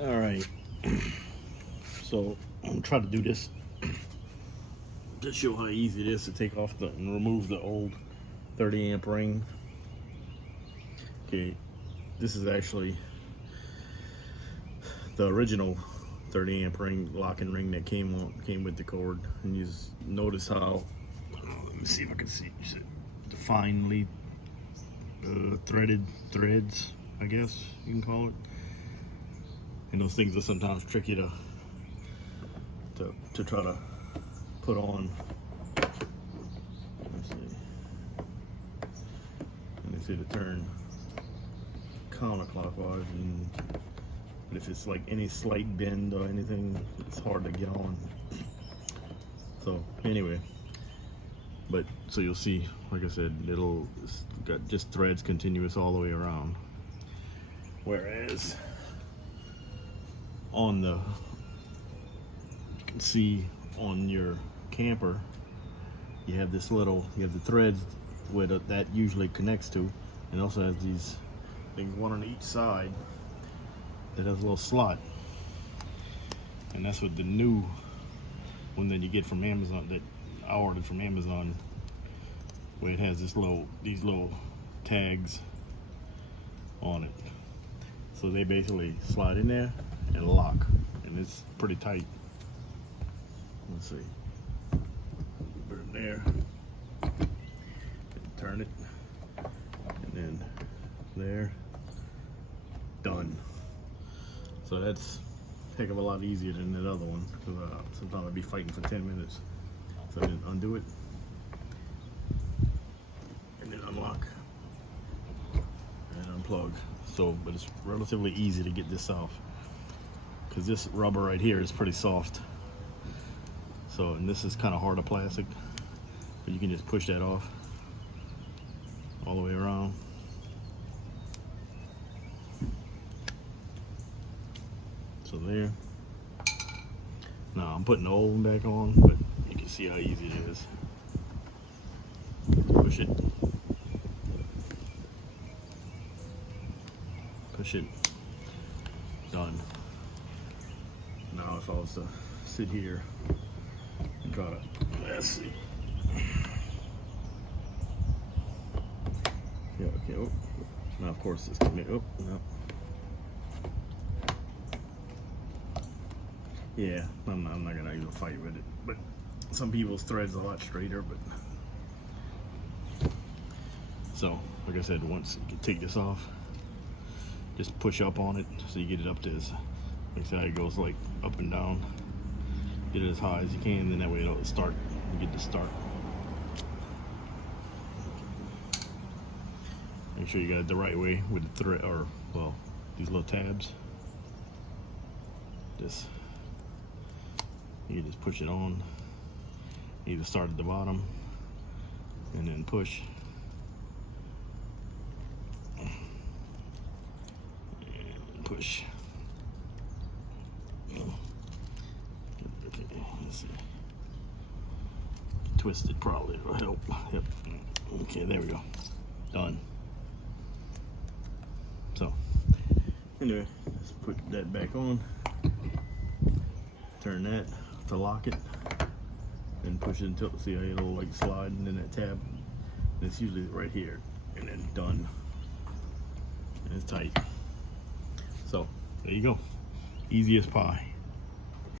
All right, so I'm gonna try to do this to show how easy it is to take off and remove the old 30 amp ring. Okay, this is actually the original 30 amp ring, locking ring that came with the cord. And you just notice how, let me see if I can see, the finely threaded threads, I guess you can call it. And those things are sometimes tricky to try to put on. Let's see. Let me see to turn counterclockwise, but if it's like any slight bend or anything, it's hard to get on. So anyway, so you'll see, like I said, it's got just threads continuous all the way around. Whereas on you can see on your camper, you have the threads where that usually connects to, and also has these things, one on each side, that has a little slot. And that's what the new one that you get from Amazon, that I ordered from Amazon, where it has these little tags on it. So they basically slide in there and lock, and it's pretty tight. Let's see, put it there, turn it, and then there, done. So that's a heck of a lot easier than that other one, because sometimes I'd be fighting for 10 minutes. So then undo it, and then unlock, and unplug. So, but it's relatively easy to get this off, because this rubber right here is pretty soft. So, and this is kind of harder plastic, but you can just push that off all the way around. So there. Now I'm putting the old one back on, but you can see how easy it is. Push it. Push it. Done. Now if I was to sit here and try to, let's see. Yeah, okay. Oh. Now of course it's coming. Oh, no. Yeah, I'm not gonna even fight with it. But some people's thread's a lot straighter. But so, like I said, once you can take this off, just push up on it so you get it up to this. Like I said, it goes like up and down. Get it as high as you can, then that way it'll start. You get to start. Make sure you got it the right way with the thread, or well, these little tabs. You just push it on. You either start at the bottom and then push. And push. Okay, let's see. Twist it, probably it'll help. Yep. Okay, there we go. Done. So, anyway, let's put that back on. Turn that to lock it, and push it until, see how it'll like slide, and then that tab, and it's usually right here, and then done. And it's tight. So there you go, easy as pie.